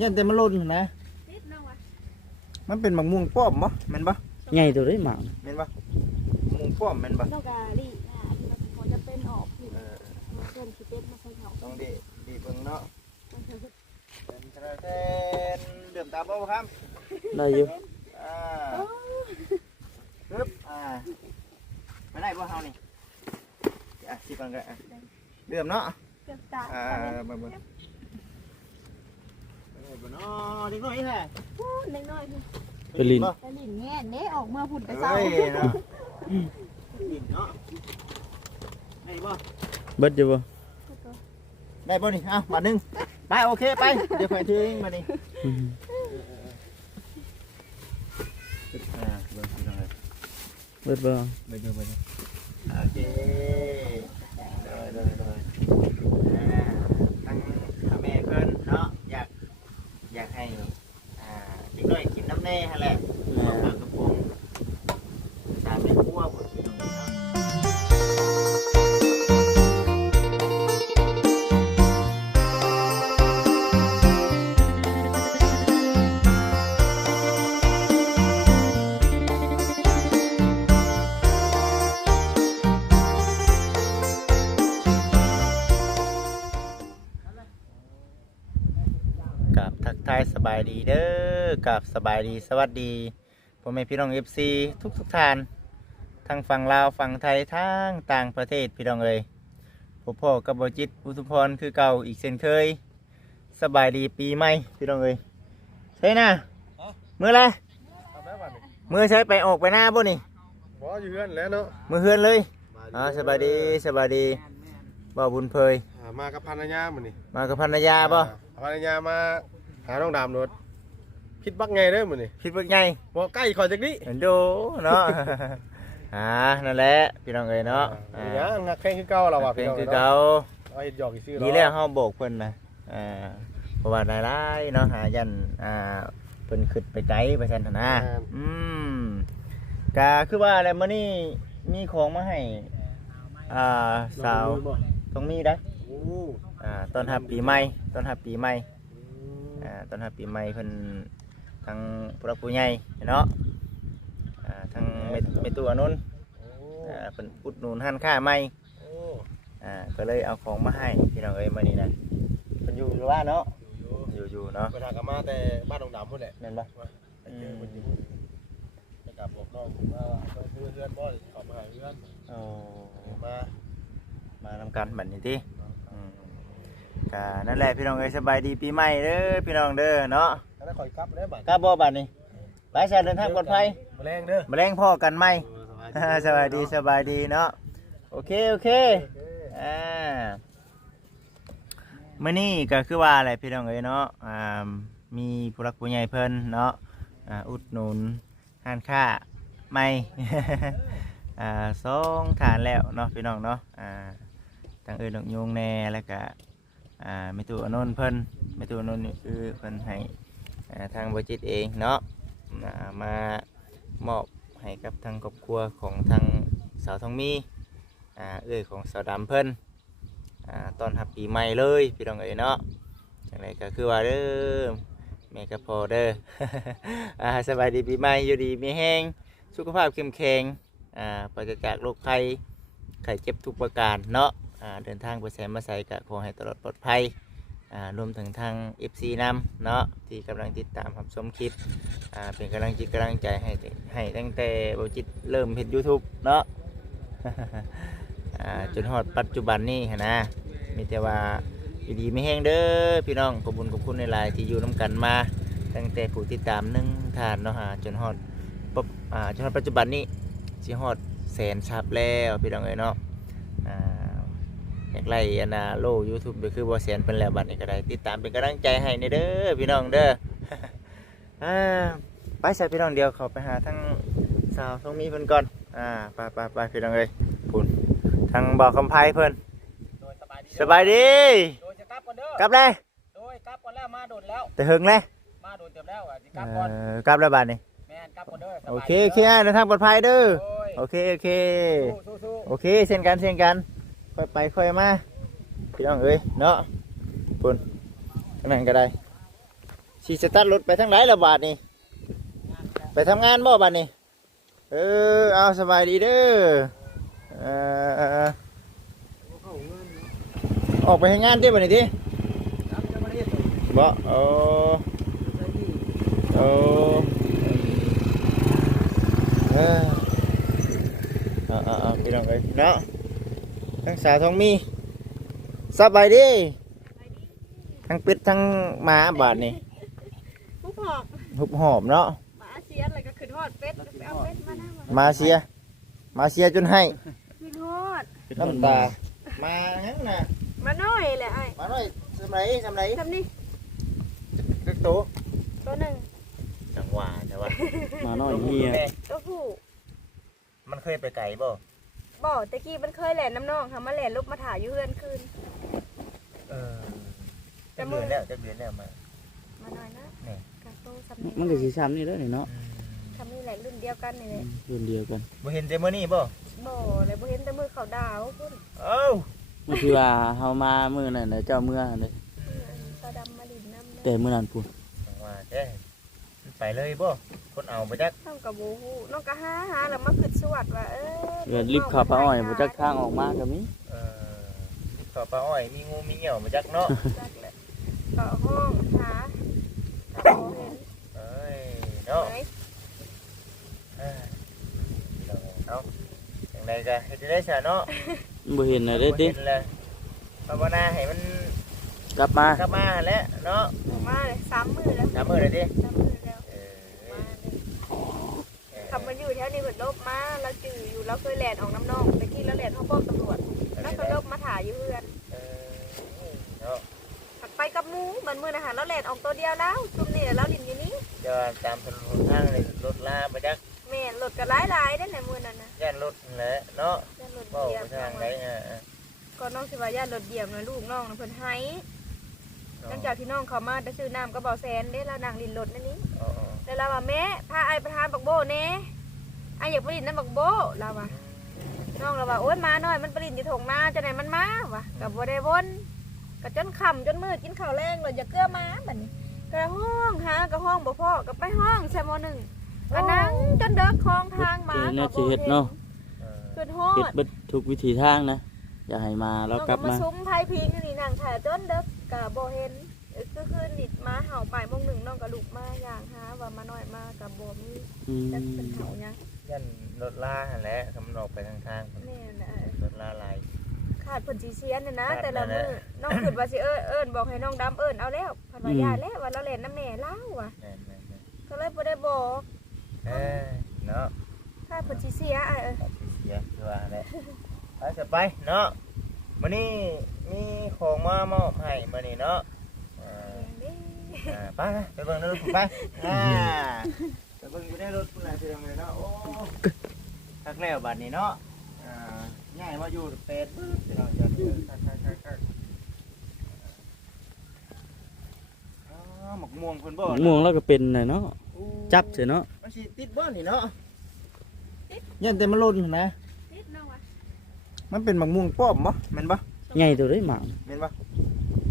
ยันแต่มันหล่นนะมันเป็นมะม่วงป้อมบ่แม่นบ่ ใหญ่ตัวได้หมาก แม่นบ่มะม่วงป้อมแม่นบ่ นกกาลีพอจะเป็นออกผิดมาเส้นขี้เป็ดมาใส่เขา ต้องดีเบิ่งเนาะเดือมตาบ่ครับ ได้อยู่ ปึ๊บไปได้บ่เฮานี่สิก่อนก็เดือมเนาะ เกือบตาย เบิ่งบ่เนาะเด็กน้อยแท้ เล็กน้อย ไปลิน ตะลิ่นแง่เน่ออกมาผุดกระเซ้า เนาะดินเนาะได้บ่ เบิดอยู่บ่ ได้บ่นี่บาทนึงไปโอเคไปเดี๋ยวค่อยถือเองมานี่เบิ่งจังเลย เบิดบ่ โอเคเลยทั้งแม่เพิ่นเนาะอยากให้เด็กน้อยกินน้ำแน่ฮะแหละปากกระป๋องตามในครัวบ่กินเนาะกับทักทายสบายดีเด้อกับสบายดีสวัสดีพ่อแม่พี่น้อง FC ทุกท่านทั้งฝั่งลาวฝั่งไทยทั้งต่างประเทศพี่น้องเอ้ยพ่อกับบ่จิตอุทุพรคือเก่าอีกเช่นเคยสบายดีปีใหม่พี่น้องเอ้ยใช่นะมื้อไรมื้อใช้ไปออกไปหน้าบ่นี่ บ่อยู่เฮือนแล้วเนาะ มื้อเฮือนเลยสบายดีบ่บุญเพย มากับภรรยามื้อนี้ มากับภรรยาบ่ ภรรยามาหาน้องดำรถคิดบักไงเด้อมื้อนี้ คิดว่าไง บ่ใกล้ขอจักนี้ เห็นดูเนาะ นั่นแหละพี่น้องเอ้ยเนาะ ยังหักแข้งคือเก่าแล้วว่ะ เพล พี่ ง น้อง คือ เนาะ เก่า เอาเฮ็ดหยอกอีซื่อ ดีแล้วเฮาโบกเพิ่นนะเพราะว่าหลายๆเนาะหายันเพิ่นขึ้นไปไกลไปซั่นหั่นนะก็คือว่าอะไรมื้อนี้มีของมาให้สาวต้องมีได้ โอ้ ต้อนรับปีใหม่ต้อนรับปีใหม่ต้อนรับปีใหม่เพิ่นทั้งผู้รักผู้ใหญ่เนาะทั้งเมตุอานนท์เพิ่นอุดหนุนร้านค้าใหม่ โอ้ ก็เลยเอาของมาให้พี่น้องเอ้ยมื้อนี้นะเพิ่นอยู่หรือว่าเนาะอยู่เนาะ เพิ่นหากนมาแต่บ้านน้องดำพุ่นแหละ แม่นบ่ ไปเจอเพิ่นอยู่แล้วก็บอกน้องว่าเพิ่นคือเพื่อนบ่เขามาหาเพื่อน โอ้ มาน ำกันบัดนี้ติก็นั่นแหละพี่น้องเอ้ยสบายดีปีใหม่เด้อพี่น้องเด้อเนาะ แล้วข่อยกลับแล้วบัด กลับบ่บัดนี้ไปใช้เดินทางปลอดภัย แมลงเด้อ แมลงพ่อกันไหม สบายดีเนาะโอเคมื้อนี้ก็คือว่าอะไรพี่น้องเอ้ยเนาะมีผู้รักผู้ใหญ่เพิ่นเนาะอุดหนุนร้านค้าใหม่ สองฐานแล้วเนาะพี่น้องเนาะทางเอิ้นดอกยุงแน่แล้วก็เมตุอานนท์เพิ่นเมตุอานนท์นี่คือเพิ่นให้ทางบ่จิตเองเนาะมามอบให้กับทางครอบครัวของทางสาวทองมีเอ้ยของสาวดำเพิ่นตอนรับปีใหม่เลยพี่น้องเอ้ยเนาะจังไดก็คือว่าเด้อแม่กับพ่อเด้อ สบายดีปีใหม่อยู่ดีมีแห้งสุขภาพเข้มแข็งปราศจากโรคภัยไข้เจ็บทุกประการเนาะเดินทางไปแสนมาใส่ก็ขอให้ตลอดปลอดภัยรวมถึงทาง FC นำเนาะที่กำลังติดตามรับชมคลิปเป็นกำลังใจให้ตั้งแต่บ่จิตเริ่มเฮ็ด YouTube เนาะ จนฮอดปัจจุบันนี้นะมีแต่ว่าอยู่ดีไม่แห้งเด้อพี่น้องขอบคุณในหลายที่อยู่น้ำกันมาตั้งแต่ผู้ติดตาม1ท่านเนาะจนฮอดปัจจุบันนี้สิฮอดแสนซับแล้วพี่น้องเอ้ยเนาะอยากไล่โล YouTube ก็คือบ่แสนเป็นแล้วบัดนี้ก็ได้ติดตามเป็นกำลังใจให้เด้อพี่น้องเด้อ ไปใส่พี่น้องเดียวเขาไปหาทั้งสาวต้องมีเพิ่นก่อนไปพี่น้องเอ้ยพุ่นทางบ่อคำไพเพิ่นสบายดี โดยจะกลับก่อนเด้อก ลับเลย โดยกลับก่อนแล้วมาโดนแล้ว แต่หึงเลย มาโดนเต็มแล้วสิกลับก่อน กลับแล้วบัดนี้ แม่นกลับก่อนเด้อ โอเคเดินทางปลอดภัยเด้อ โอ้ย โอเค สู้ โอเคเช่นกันค่อยไปค่อยมาพี่น้องเอ้ยเนาะพุ่นขนาดก็ได้ สิสตาร์ทรถไปทางไหนละบาทนี่ไปทำงานบ่บาทนี่เอาสบายดีเด้อออกไปให้งานที่บาทนี่ทีบ่โอ้พี่น้องเอ้ยเนาะทั้งสาวท้องมีสบายดีทั้งเป็ดทั้งหมาบาทนี่ ผู้ผอก หุบหอมเนาะ หมาเสียอะไรก็ขึ้นฮอดเป็ดไปเอาเป็ดมานั่ง มาเสียจนให้ ขึ้นฮอด น้ำตามางั้นน่ะ มาน้อยแหละไอ้ มาหน่อยทำไร ทำนี่ ตึกโต ตัวหนึ่ง จังหวะแต่ว่า มาน้อยเฮีย ตัวผู้ มันเคยไปไก่บ่ บ่ตะกี้มันเคยแหลนน้ำนองทำมาแหลนลูกมาถ่ายอยู่เฮือนคืน จะเดือนแล้วมา มาหน่อยนะ นี่ กาโต้สำเนียง มันก็สิซ้ำนี่เด้อนี่เนาะ ทำนี่แหละรุ่นเดียวกันนี่แหละ รุ่นเดียวกัน บ่เห็นแต่มื้อนี้บ่ บ่เลยบ่เห็นแต่มือเขาดาวพุ่น เอ้า มันที่ว่าเฮามามื้อนั้นน่ะเจ้าเมื่อนั่นเด้ ตาดำมาลินน้ำ แต่มื้อนั้นพุ่น จังหวะเด้ไปเลยบ่คนเอาไปจัก น้องกับโบฮูน้องก็หาแล้วมาขึ้นสวัสดิ์ว่าเกิดรีบเข้าไปอ้อยบ่จักทางออกมาก็มี ต่อปลาอ้อยมีงูมีเหี่ยวมาจักเนาะ จักแหละก็ห้องหาบ่เห็น เอ้ยเนาะ ไหน เอาอย่างไรก็เฮ็ดได้ซะเนาะ บ่เห็นน่ะเด้ติ เห็นแล้วภาวนาให้มัน กลับมาก ลับมาแล้วเนาะ ออกมาเลย3 มื้อแล้ว 3มื้อเลยดิ 3 มื้อแล้วมาเลยขับมาอยู่แถวนี้เพิ่นลบมาแล้วจื้ออยู่แล้วเคยแล่นออกน้ำนองตะกี้แล้วแล่นเฮาป้อมตำรวจแล้วก็ลบมาถ่ายอยู่เฮือน เนาะ หักไปกับหมูเหมือนมื้อน่ะหาแล้วแล่นออกตัวเดียวแล้วซุมนี่แล้วลิ้นอยู่นี่ จะตามถนนทางเลยรถลาไปจัก แม่นรถก็หลายๆเด้อในมื้อนั้นน่ะ ย่านรถแหละเนาะ ย่านรถ บ่ เหยีย ไป บ ทางไหน ก็น้องสิว่าย่านรถเหยียบนะลูกน้องน่ะเพิ่นให้หลังจากที่น้องเขามาได้ซื้อน้ำก็บ่แซนเด้แล้วนั่งลิ้นรถนั่นนี่แล้วเราว่าแม่พาไอ้ประธานบักโบแน่ไอ้อยากไปลิ้นน้ำบักโบเราว่าน้องเราว่าโอ๊ยมาหน่อยมันไปลิ้นอยู่ถงนาจังได๋มันมาว่ะก็บ่ได้วนก็จนค่ำจนมืดกินข้าวแรงแล้วอย่าเกลือมาบัดนี้ก็ห้องหาก็ห้องบ่พอก็ไปห้องใส่หม้อหนึ่งก็นั่งจนเดิกคลองทางมา เจอแน่สิเฮ็ดเนาะ ขึ้นฮอ เฮ็ด ด เบิดทุกวิถีทางนะอย่าให้มาแล้วกลับ น้องก็ มา ซุ้มไผพิงอยู่นี่นั่งถ่ายจนเดิกก็บ่เห็นคือคืนนิดมาเห่าบ่ายโมงหนึ่งน้องก็ลุกมาอย่างหาว่ามาหน่อยมาก็บ่มี อืม จักเป็นเห่าหยัง ย่านรถลาหั่นแหละคำนอกไปทาง แม่น่ะ รถลาหลาย ขาดเพิ่นสิเสียนน่ะนะ ขาด แต่ละ นั่นแห มื้ ละ อน้องคิดว่าสิเอิ้นบอกให้น้องดำเอิ้นเอาแล้วเพิ่นว่าย่าแล้วว่าเราเล่นน้ำแม่เล่าว่ะ แม่น ก็เลยบ่ได้บอก เนาะ ถ้าเพิ่นสิเสียอ้ายเอ้ย เสียคือว่าแหละไปจะไปเนาะมื้อนี้มีของมามอบให้มื้อนี้เนาะไปไปเบิ่งในรถไปไปเบิ่งอยู่ในรถพุ่นน่ะสิเลยเนาะโอ้ทักแล้วบัดนี้เนาะง่ายมาอยู่เป็ดปึ๊บเนาะจะคักหมกม่วงเพิ่นบ่ ม่วงแล้วก็เป็นน่ะเนาะจับเสียเนาะ มันสิติดบ่นี่เนาะยันแต่มันหล่นหั่นนะ นิดน้องว่ะ มันเป็นหมกม่วงป้อมบ่แม่นบ่ ใหญ่ตัวได้หมาก แม่นบ่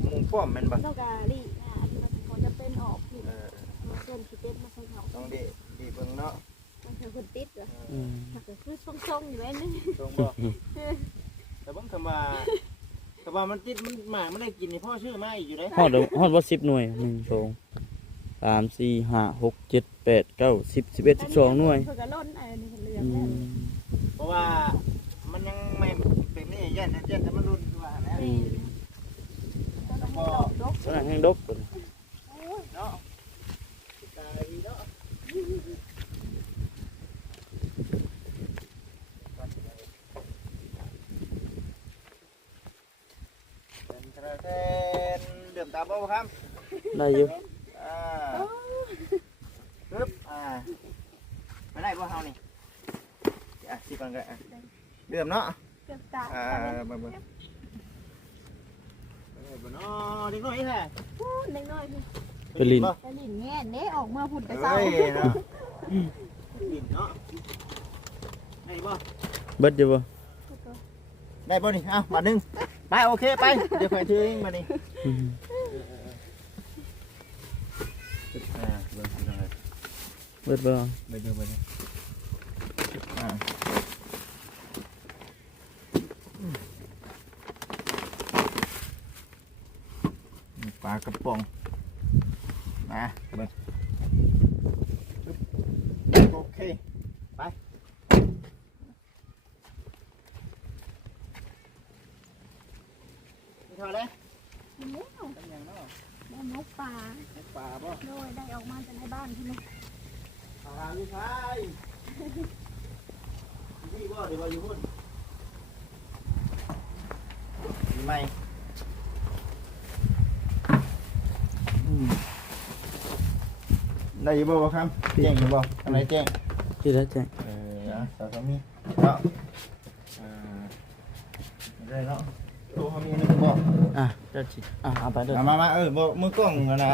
ม่วงป้อมแม่นบ่ น้องกะลีมันพอจะเป็นออกผิดมาเพิ่นสิเป็นมาใส่เขา ต้องดีเบิ่งเนาะ มันเพิ่นติดเหรอ อืม มันก็คือทรงๆอยู่ไว้นึง ตรงบ่แต่เบิ่งคำว่ามันติดมันหมากมันได้กินนี่พ่อชื่อมาอีกอยู่เด้ ฮอดบ่10หน่วย1 2 3 4 5 6 7 8 9 10 11 12หน่วย เพิ่นก็ล้นไอ้นี่เพิ่นเหลือ อื งแล้ว ม เพราะว่ามันยังไม่เป็นนี่ยันแต่มันรุนว่านะ อืม แล้วก็ดอก ตัวนั้นแห้งดกตัวนี้ เนาะตายเนาะเดือมตาบ่ครับ ได้อยู่ ปึ๊บมาได้บ่เฮานี่สิก่อนก็เดือมเนาะ เกือบตาย เบิ่งบ่เนาะเด็กน้อยแท้ พูดเล็กน้อยพี่ ไปลิน ไปลินแง่เด้ออกมาพุ่นแต่เช้า เอ้ยเนาะดินเนาะได้บ่ เบิดอยู่บ่ ได้บ่นี่เอาบาทนึงไปโอเคไปเดี๋ยวค่อยถือเองมานี่ อืม เบิ่งพี่น้องเอ้ย เบิดบ่ เบิ่งเบิ่งปลากระป๋องมาเบิ่งโอเคไปนี่เท่าไหร่ มันแล้ว เป็นหยังเนาะ ได้นกป่า ปลาบ่ โดยได้ออกมาจากในบ้านที่นี่ ปลาอยู่ไทยนี่บ่เดี๋ยวอยู่พุ่นมีไหมได้อยู่บ่ครับแจ้งอยู่บ่อะไรแจ้ง ที่แล้วจ้ะ สาวมีเนาะได้เนาะตัวเขามีนึงบ่ อ่ะเจ้าสิเอาไปเด้อ มาบ่มือกล้องน่ะ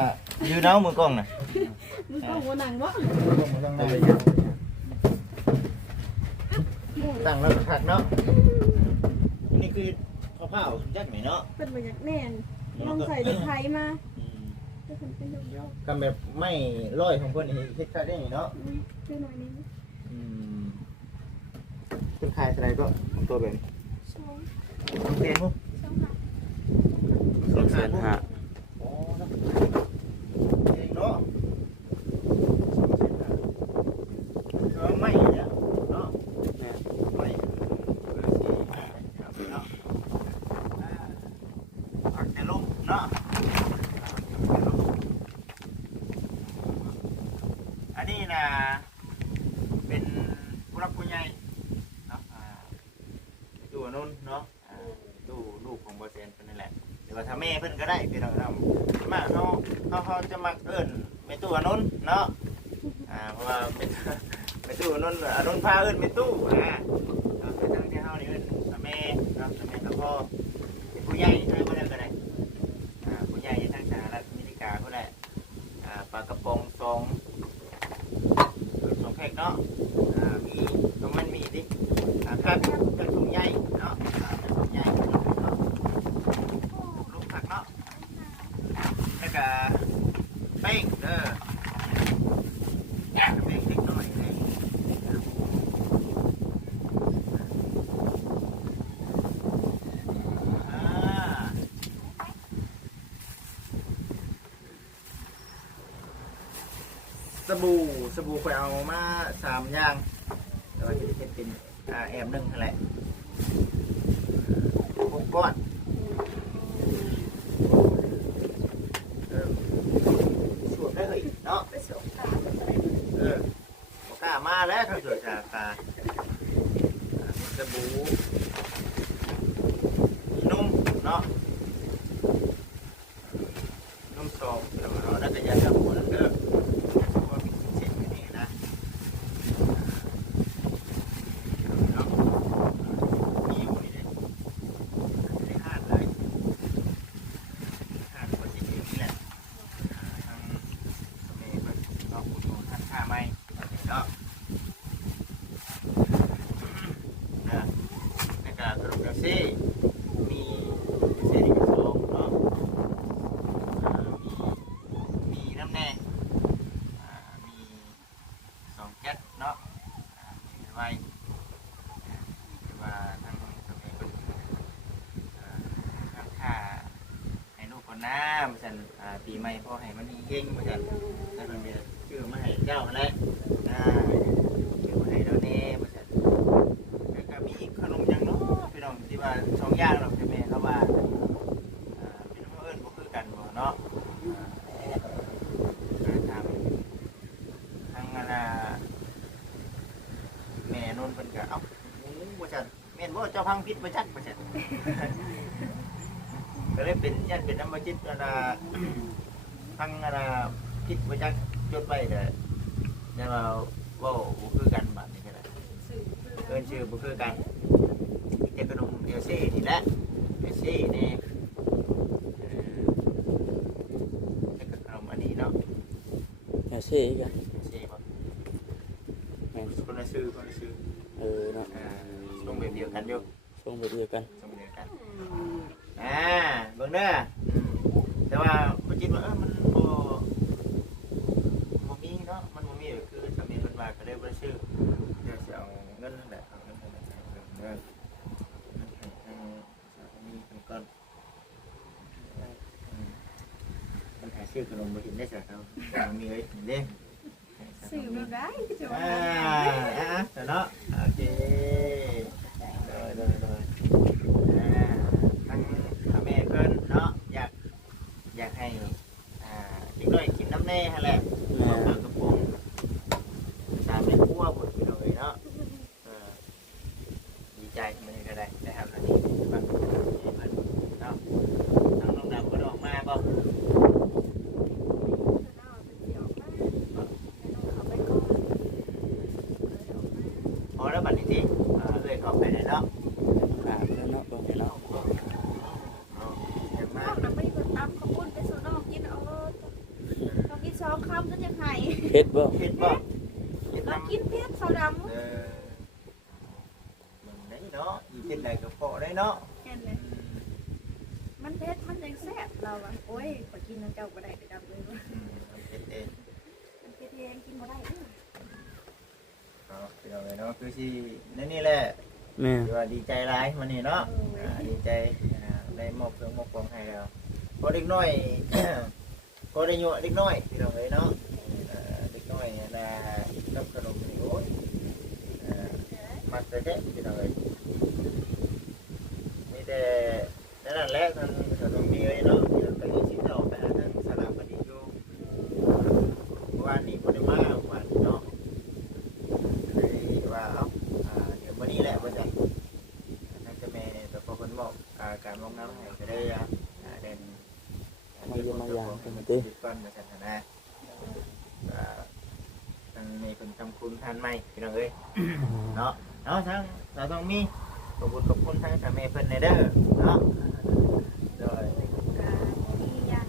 ยืนเอามือกล้องน่ะ มึงก็หัวหนังวะ มือกล้องมาตั้งแล้วขัดเนาะนี่คือข้าวๆจักไหนเนาะ เป็นมาจากแน่นลองใส่เด็กไทยมาก็คนเป็นยก กำแบบไม่ร้อยของเพิ่นนี่เฮ็ดค่าได้เนาะ ช่วยหน่อยนึง เป็นขายอะไรก็ตัวแบบนี้ ช่อง เปลี่ยนมุก ช่องค่ะ 250,000 โอ้เองเนาะไม่เนี่ยเนาะไม่เนาะผักแต่ลมเนาะอันนี้นะเป็นผู้รักผู้ใหญ่เนาะตู้อนุ่นเนาะตู้ลูกของบอเซนเป็นนั่นแหละหรือว่าถ้าแม่เพิ่นก็ได้พี่น้องมาเขาจะมาเอิ้นแม่ตู้อนุ่นเนาะเพราะว่าเป็นแม่ตู้อนุ่นอนุ่นพาเอิ้นแม่ตู้เราคือทั้งที่เฮานี่เอิ้นถ้าแม่เนาะถ้าแม่ถ้าพ่อเป็นผู้ใหญ่ใช่ไหมเพิ่นก็ได้ผู้ใหญ่ทางสหรัฐอเมริกาเขาแหละปลากระป๋อง2แพ็คเนาะมีตรงมันมีดิครับเป็นถุงใหญ่เนาะเป็นถุงใหญ่เนาะลูกผักเนาะแล้วก็แป้งเด้อแป้งเล็กน้อยเลยสบู่ไปเอามา3อย่างแต่ว่าจะได้เป็นแอม1นั่นแหละ6 ก้อนสวดได้เลยเนาะ ไปส่งตา บอกกล้ามาแล้วเขาสวยจากตาสบู่นุ่มเนาะนุ่ม2แล้วเราได้กระยาสบู่นั่นเด้อปีใหม่พอให้มันเก่งเหมือนกันแล้วมันจะชื่อมาให้เจ้าแล้วชื่อมาให้เราเน่เหมือนกันแล้วก็มีขนมอย่างน้อยพี่น้องที่ว่า2 อย่างเราจะแม่เขาว่าเป็นเพื่อนก็คือกันบ่เนาะทางแม่นนท์เพิ่นก็เอ้าบ่ซั่นแม่นบ่เจ้าพังพิษบ่จักบ่ซั่นก็เลยเป็นยันเป็นน้ำมันจิตทั้งคิดไว้จักจดไปแต่ยันเราว่าบุคือกันแบบนี้ก็ได้เกินชื่อบุคือกันเจ้าขนมเอลซี่นี่แหละเอลซี่นี่เจ้าขนมอันนี้เนาะ อย่าเซ่อีกอ่ะ เอลซี่ป่ะ แม่น คนละชื่อเนาะ ต้องแบบเดียวกันอยู่ ส่งไปเดียวกัน ต้องแบบเดียวกันเบิ่งเด้อแต่ว่าบ่คิดว่ามันบ่ ชื่อขนมบ่เห็นได้จ้ะครับมีเอ้ยเด้ สื่อมาได้จะ อ่า ว่า เนาะโอเคเลยทั้งแม่เพิ่นเนาะอยากให้เด็กน้อยกินน้ำแน่ฮะแหละ แม่ ปลากระป๋องตามในครัวหมดพี่น้องเนาะดีใจมันก็ได้ครับแล้วนี่บางคนเนาะทั้งน้องดำก็ออกมาบ่ พอแล้วบัดนี้ที่เลยเข้าไปเลยเนาะ ถามแล้วเนาะบ่ให้เนาะ เห็นไหม น้องน่ะไม่ได้ตามขอบคุณไปสู่น้องกินเอาต้องกินสองคำก็จะไห้ เฮ็ดบ่ เห็นบ่เห็น เรา น้ำ กินเพี้ยนเขาด มันได้เนาะอีเป็นไรก็พอได้เนาะ ำเห็นเลยมันเผ็ดมันยังแซ่บเราอ่ะโอ้ยขอกินน้ำเจ้าก็ได้ไปดำเลยว่า เป็นเอง มันเผ็ดเองกินบ่ได้เด้อ พี่น้องเนาะคือสินี่แหละ แม่ ว่าดีใจร้ายมันนี่เนาะดีใจได้มอบเครื่องมอบของให้แล้วพอเด็กน้อย พอได้ยั่วเด็กน้อยพี่น้องเนาะเด็กน้อยนะรับขนมนี่โอ้ยมักแต่เด็กพี่น้องมีแต่นั่นแหละท่านขนมมีเลยเนาะเดี๋ยวไปสิเจ้าไปหาท่านสลามบดีอยู่วันนี้บ่ได้มาวันเนาะเลยว่าเอ้าเดี๋ยววันนี้แหละว่าจะน่าจะแม่แต่พอคนบอกการมองน้ำให้ก็ได้เด่นติดก้อนมาสันทนาทางมีเป็นคำคุณทานไหมพี่น้องเอ้ยเนาะทั้งเราต้องมีขอบคุณทั้งแม่เพิ่นในเด้อเนาะโดย มีอย่าง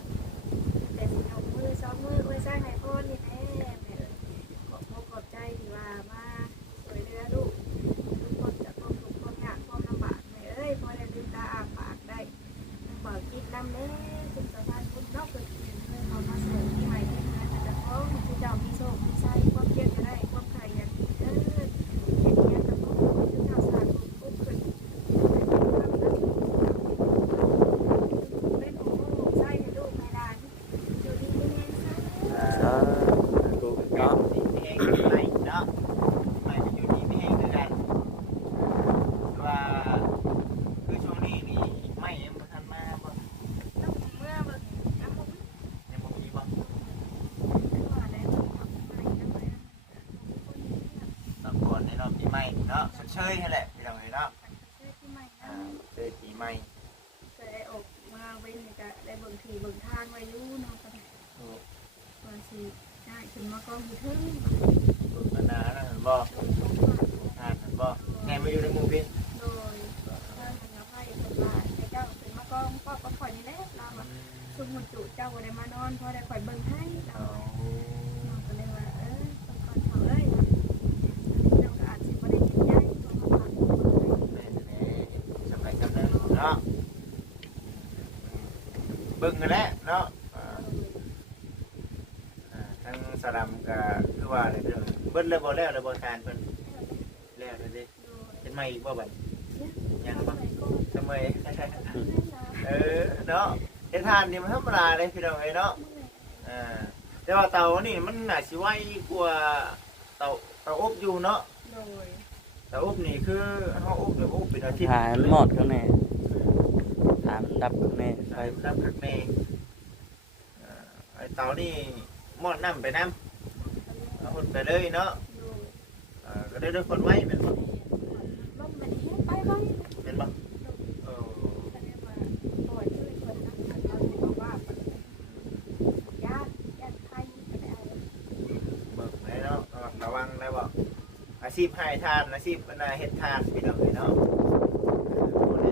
แต่สิเอามือซ้อมมือไว้สร้างให้พ่อนี่แท้แม่ขอบใจที่ว่ามาสวยเรือลูกทุกคนจะต้องทุกคนยากความลำบากแม่เอ้ยพอได้ลืมตาอาปากได้ทั้งเบาจิตน้ำเล่คุณสะพานคุณนอกเกิดเปลี่ยนเลยเขามาส่งที่ใหม่ที่งานจะฟ้องที่เจ้ามีโชคมีชัยความเพียรก็ได้ความไข่อย่างนี้เด้อเห็นเนี้ยกับพ่อที่เจ้าสร้างคุ้มขึ้นเป็นโอ้โหใช่ในลูกในหลานอยู่ดีไม่แห้งซะ สาธุเนาะ ไม่แห้งไม่เนาะไม่อยู่ดีไม่แห้งด้วยกันว่าคือช่วงนี้นี่ไม่ยังมาทันมาบ่ ต้องเมื่อแบบน้ำมัน ยังบ่มีบ่ ว่าได้แบบอะไรกันเลย ตอนก่อนในรอบปีใหม่เนาะชดเชยให้แหละพี่น้องเอ้ยเนาะ เสื้อที่ใหม่นะ เชยปีใหม่ เคยออกมาเว้นจะได้เบิ่งทีเบิ่งทางไว้อยู่เนาะก็ได้ว่าสิได้ขึ้นมากองอยู่ทึ่ง บุญนานะเห็นบ่ทานเห็นบ่แง่มาอยู่ในหมู่พี่ โดยถ้าถึงเอาไพ่คนมาให้เจ้าขึ้นมากองก็ข่อยนี่แหละเราอะซุ่มหุ่นจุเจ้าก็ได้มานอนพอได้ข่อยเบิ่งให้เราเราก็เลยว่าต้องก่อนเขาเลยเจ้าก็อาจสิบ่ได้ยินใจตัวเขาฝากตัวให้ สมัยจำนั้นเนาะเบิ่งกันแหละเนาะทั้งสลัมก็คือว่าอะไรเรื่องเบิ่นเลยบ่แล้วเลยบ่ทานเพิ่นแล้วเลยดิเป็นใหม่อีกบ่บัดยังบ่ทำไมเนาะเฮ็ดทานนี่มันธรรมดาเลยพี่น้องเอ้ยเนาะแต่ว่าเตานี่มันน่าสิไวกว่าเตาอบอยู่เนาะ โดย เตาอบนี่คือเฮาอบแบบอบเป็นอาทิตย์ ถ่ายมันหมดข้างในถ่ายมันดับข้างในไฟ ใส่น้ำผักแม่ไอ้เตานี่มอดน้ำไปน้ำเอาคนไปเลยเนาะ โดย ก็ได้ด้วยคนไว้เป็นบ่ ลมมันแห้งไปบ้าง เป็นบ่เออ แต่เนี่ยว่าปล่อยช่วยคนนะเราจะบอกว่าญาติไทยก็ได้ เบิกไว้เนาะระวังได้บ่อาชีพให้ทานอาชีพนาเฮ็ดทานพี่น้องเนาะบ่ได้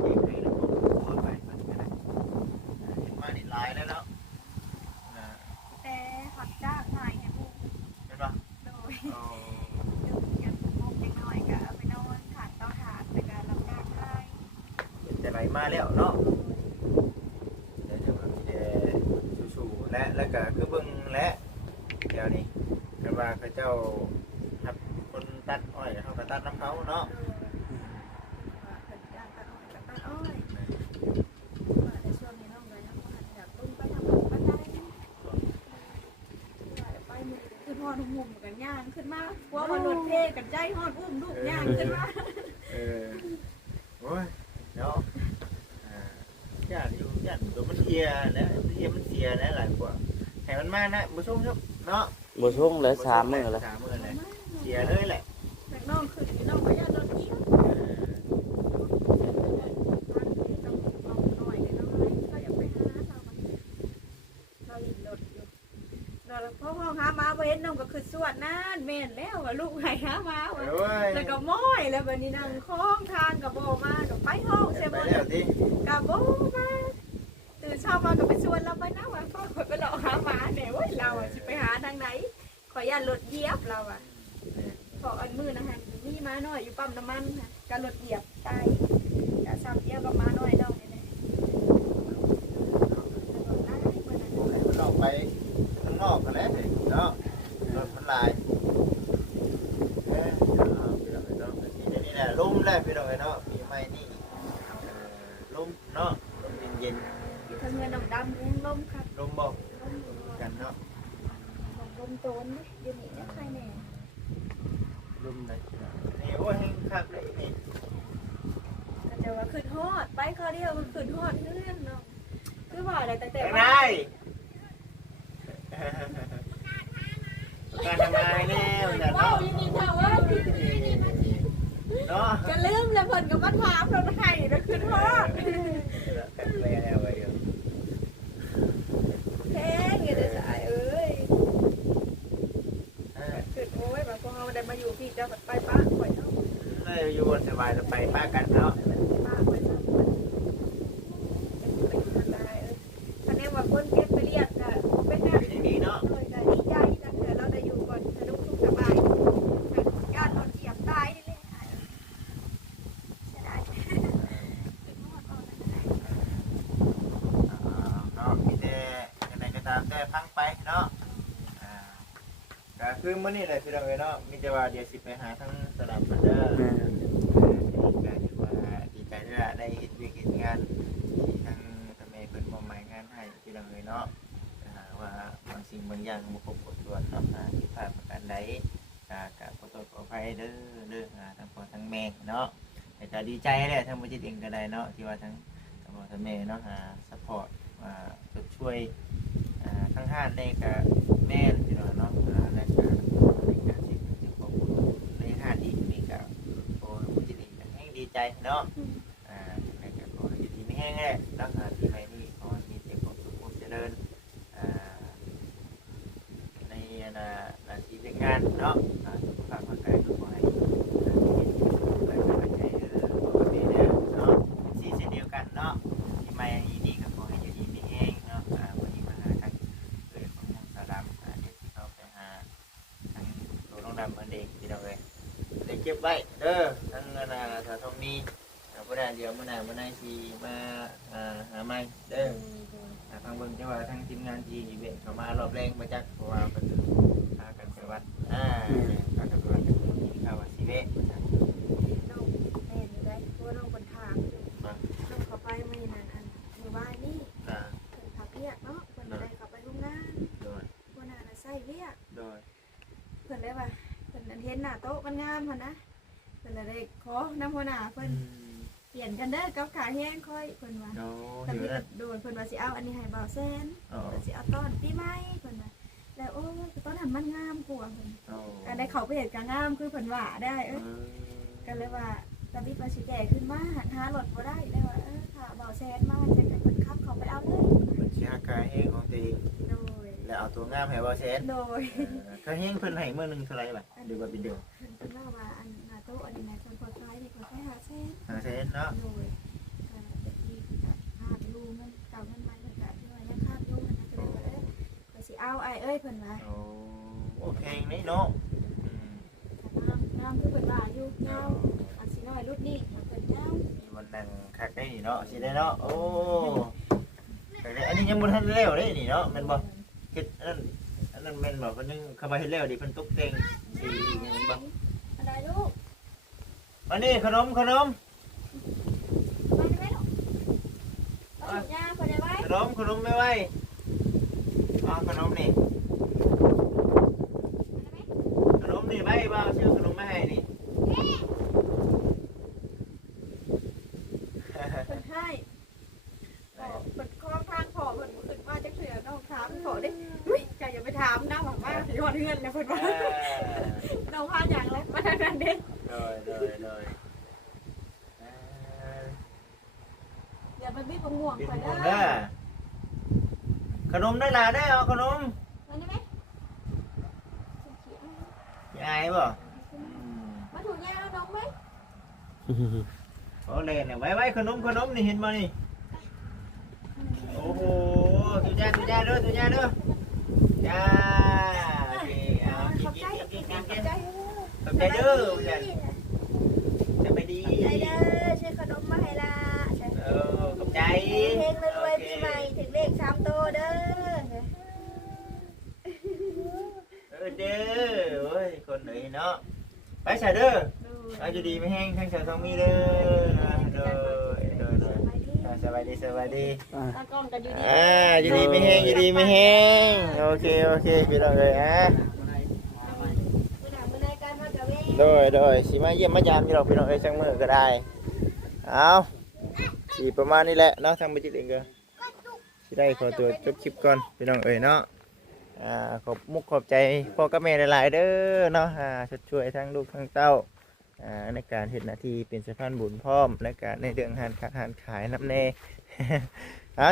เจ๊งให้แล้วก็ขอไปมันก็ได้เห็นมานี่หลายแล้วเนาะ แต่หักจ้าหายเนี่ยพวก เป็นบ่ โดยยังพวกยังน้อยก็ไปนอนขาดเตาถ่านแต่การรับจ้างได้ เป็นแต่ไหลมาแล้วเนาะเดี๋ยวจะมามีแต่สู้ๆและก็คือเบิ่งและเดี๋ยวนี้คือว่าเขาเจ้าทับคนตัดอ้อยเขาก็ตัดน้ำเขาเนาะ โดยว่าเป็นจ้างตัดอ้อยกับตัดอ้อยว่าในช่วงนี้น้องเลยนะว่าอยากตุ้มไปทำบุญ รถเทกันใจฮอดอุ้มลูกย่างขึ้นมา โอ้ยเนาะย่านอยู่ย่านตัวมันเทียแล้วเทียมันเสียแล้วหลายกว่าให้มันมานะบ่ชมเนาะ บ่ช่วงแล้ว3มื้อแล้ว 3 มื้อเลยเสียเลยแหละ แต่น้องขึ้นน้องก็ย่านรถเกียวน้อยเลยน้องเลยก็อยากไปหาเราหลินรถอยู่เราพ่อห้องหามาเว้นน้องก็คือสวดนั่นแม่นแล้วว่าลูกให้หามาว่ะ โอ้ย แล้วก็ม้อยแล้วบัดนี้นั่งคล้องทางกับโบมากับไปห้องเซ ไป มอน แล้วติ กับโบมาตื่นเช้ามากับไปชวนเราไปนะว่าพ่อขอยไปหลอกหาหมาเนี่ยเว้ยเราอ่ะสิไปหาทางไหนขอย่านรถเหยียบเราอ่ะขออันมือนะฮะมีม้าน้อยอยู่ปั๊มน้ำมันค่ะการรถเหยียบตายจะซ้ำเดียวกับม้าน้อยเราเนี่ยแหละ มันออกไปข้างนอกกันแล้วเนาะรถมันลายพี่น้องเนาะนี่แหละลมแล้วพี่น้องเนาะปีใหม่นี่ลมเนาะลมเย็น อยู่ทางเงินดำๆเนี่ยลมค่ะ ๆลมบ่กันเนาะ ลมโตนเนี่ยเดี๋ยวนี้เนี่ยใครแน่ ลมไหนนี่โอ้ยแห้งคักเลยนี่ ก็จะว่าขึ้นฮอดไปเขาเดียวมันขึ้นฮอดเพื่อนเนาะคือว่าอะไรแต่ ยัง ว่า ไงการทำงานนี่มันจะ ว้า เนาะ วยังมีทางว่า เนาะ จะลืมแล้วเพิ่นก็มาถามเราให้แล้วขึ้นฮอด แล้วไปอยู่ แพงอย่าได้สายเอ้ยขึ้นโอ้ยแบบพวกเราได้มาอยู่พี่เจ้าไปป้าข่อยเนาะ เลยอยู่บนสบายจะไปป้ากันเนาะ ป้าข่อยเนาะอันนี้ว่าคนเก็บไปเรียกก็เป็นหน้า เป็นอย่างนี้เนาะ เลยก็ดีใจจังเถอะเราได้อยู่ก่อนสนุกสุขสบายญาติคนเสียบตายนี่เลยเสียดาย เนาะมีแต่ยังไงก็ตามแต่พังไปเนาะก็คือมื้อนี้แหละพี่น้องเนาะมีแต่ว่าเดี๋ยวสิไปหาทั้งสลับมันเด้อก็ถือว่าดีใจด้วยได้เฮ็ดเวียกเฮ็ดงานที่ทางทำไมเพิ่นมอบหมายงานให้พี่น้องเนาะว่าบางสิ่งบางอย่างบ่ครบถ้วนเนาะที่พลาดประการใดก็ขอโทษขออภัยเด้อทั้งพ่อทั้งแม่เนาะแต่ก็ดีใจแหละทั้งบ่จิตเองก็ได้เนาะที่ว่าทั้งพ่อทั้งแม่เนาะซัพพอร์ตช่วยทั้งห้านได้กับแม่พี่น้องเนาะและก็ในการที่จะขอบคุณในห้านอีกนี่ก็โอ้บ่จิตเองก็แฮงดีใจเนาะแล้วก็ขอให้อยู่ดีมีแฮงแหละเนาะที่ไปนี่ขอให้มีแต่ความสุขความเจริญในหน้าที่การงานเนาะสุขภาพร่างกายก็ขอให้ไปใจขอให้เนาะสีเช่นเดียวกันเนาะที่มาอย่างนี้ก็ขอให้อยู่ดีมีแฮงเนาะวันนี้มาหาทางเกิดของสาดำเดี๋ยวที่เขาไปหาทางตัวน้องดำมันเองที่เราเลยได้เก็บไว้เด้อทั้งสาทองนี้เมื่อเดี๋ยวเมื่อไหร่ที่มาหาไม่เด้อทางเบิ้งจะว่าทางทีมงานที่เวทเขามารอบแรงมาจากเพราะว่าเป็นพากันไปวัดพากันไปวัดที่ข้าวสีเวท น้องแม่อยู่ได้เพราะน้องคนทางน้องเขาไปไม่นานอันอยู่บ้านนี่เพิ่นขับเรียกเนาะเพิ่นได้ขับไปโรงงานวันนั้นใส่เรียกเพิ่นเลยว่าเพิ่นเห็นหน้าโต๊ะมันงามหั่นนะเพิ่นเลยขอน้ำหัวหน้าเพิ่นเปลี่ยนกันเด้อกับขาแห้งค่อยเพิ่นว่าเพิ่นโดนเพิ่นว่าสิเอาอันนี้ให้บ่าวแซนเพิ่นสิเอาต้นปีใหม่เพิ่นว่าแล้วโอ้ต้นนั้นมันงามกว่าเพิ่นอันได้เขาไปเห็นก็งามคือเพิ่นว่าได้ก็เลยว่าตะบิดว่าสิแก่ขึ้นมาหารถบ่ได้เลยว่าถ้าบ่าวแซนมาจะเพิ่นขับเขาไปเอาเลย เป็นชีกายเองของตี โดย แล้วเอาตัวงามให้บ่เซน โดย ก็เฮงเพิ่นให้มื้อนึงเท่าไหร่บัดดูว่าเป็นเดือน เพิ่นว่าอันหน้าโต๊ะอันนี้นะคนคนคล้ายนี่คนคล้าย5 แสน 500,000เนาะ โดยที่ภาพลูกมันเก่ามันใหม่มันก็ที่ว่ายังภาพลูกมันก็เลยว่าก็สิเอาไอ้เอ้ยเพิ่นว่า โอเคนี่เนาะ น้ำคือเพิ่นว่าอยู่เงาอันสิน้อยรุ่นนี้เพิ่นเงา มีวันนั่งคักได้นี่เนาะสิได้เนาะโอ้อันนี้ยังบ่ทันแล้วเด้นี่เนาะแม่นบ่เฮ็ดอันนั้นแม่นบ่เพิ่นนึงเข้ามาเฮ็ดแล้วดิเพิ่นตกแต่งสีหยังบ่ อะไรลูก อันนี้ขนม มาได้ไหมลูกเอาถุงยางเพิ่นได้ไว้ ขนมไม่ไหวขนมนี่ขนมนี่ไว้บ่าวชื่อ ถามนะว่ามาสิฮอดเฮือนแล้วเพิ่นว่าน้องพาหยังแล้วมาทางนั้นเด้ เลย อย่าไปบิ๊กม่วง กิน ข่อย หม เด้ ดเด้อ อ ขนมได้ล่ะได้เอาขนม มานี่ไหม ยายบ่ มาถูกยาแล้วน้องไหม โอ้เล่นเนี่ยไว้ขนมนี่เห็นบ่นี่โอ้โหตุญ่าเด้อจ้าโอเคเอา ขอบใจ กิน ขอบใจ ขอบใจเด้อจ้าจะไปดี ใจเด้อซื้อขนมมาให้ล่ะ ขอบใจ เพลงรวยปีใหม่ถึงเลข3โตเด้อ เด้อโอ้ยคนไหนเนาะไปใส่เด้อเอาอยู่ดีไม่แห้งทั้งเสือทองมีเด้อเด้อสบายดี ตากล้องกันอยู่ดี อยู่ดีไม่แห้งโอเคพี่น้องเลยมื้อหน้ามื้อใดกันมากับเว้ โดยสิมาเยี่ยมมายามพี่น้องช่างมือก็ได้เอาสีประมาณนี้แหละเนาะทางบัจิตเองก็สิได้ขอตัวจบคลิปก่อนพี่น้องเนาะขอบใจพ่อกับแม่หลายๆเด้อเนาะช่วยทั้งลูกทั้งเต้าในการเห็นหน้าที่เป็นสะพานบุญพร้อมและการในเรื่องหารขายน้ำเน่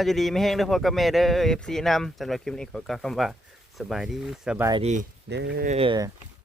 อยู่ดีไม่แห้งเด้อพ่อกับแม่เด้อ FC นำสำหรับคลิปนี้ขอกล่าวคำว่าสบายดีเด้อ